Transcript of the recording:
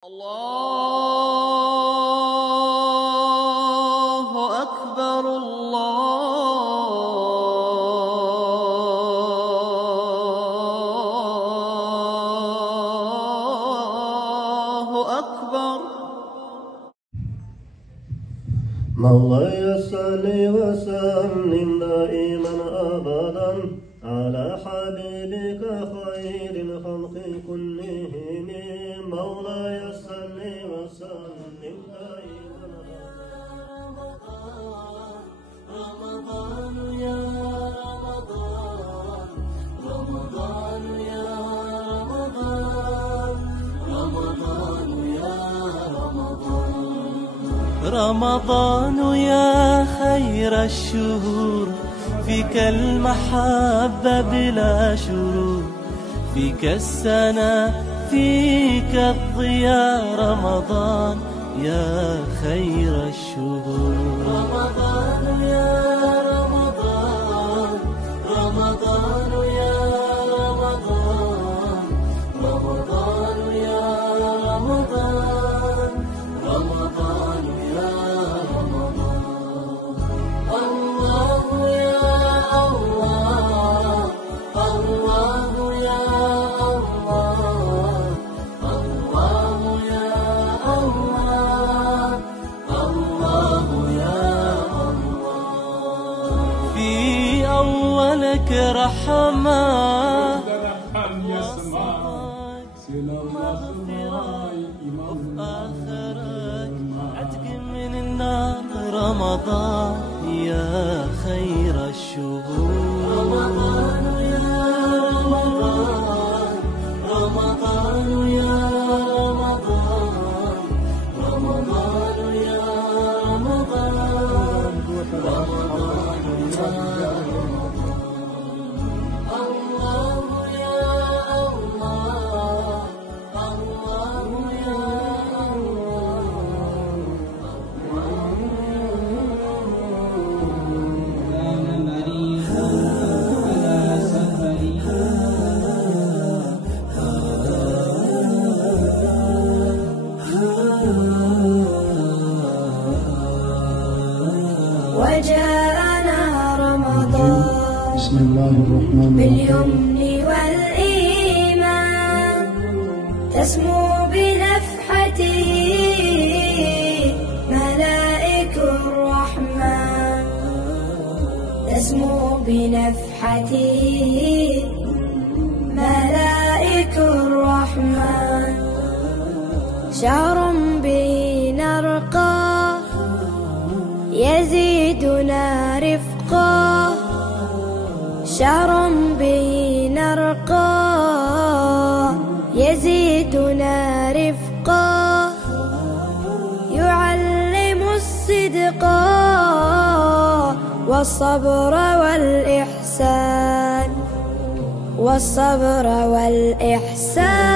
الله أكبر الله أكبر. مولاي صل وسلم دائما أبدا على حبيبك خير الخلق كلهم. مولاي صل وسلم دائما رمضان يا رمضان رمضان يا رمضان رمضان يا رمضان رمضان يا خير الشهور، فيك المحبة بلا شرور، فيك السنة فيك الضياء. رمضان يا خير الشهور. رمضان يا رمضان رمضان يا رمضان رمضان يا رمضان رمضان يا رمضان. الله يا الله الله يا الله الله يا الله الله يا الله. في أولك رحمة آخرك عتق من النار. رمضان يا خير الشهور. رمضان يا رمضان رمضان يا رمضان رمضان يا رمضان رمضان يا رمضان. الله يا الله الله يا وجاءنا رمضان بسم الله الرحمن الرحيم. باليمن والإيمان تسمو بنفحته ملائك الرحمن تسمو بنفحته ملائك الرحمن. شهر به نرقى يزيدنا رفقا شهر به نرقى يزيدنا رفقا يعلم الصدق والصبر والإحسان والصبر والإحسان.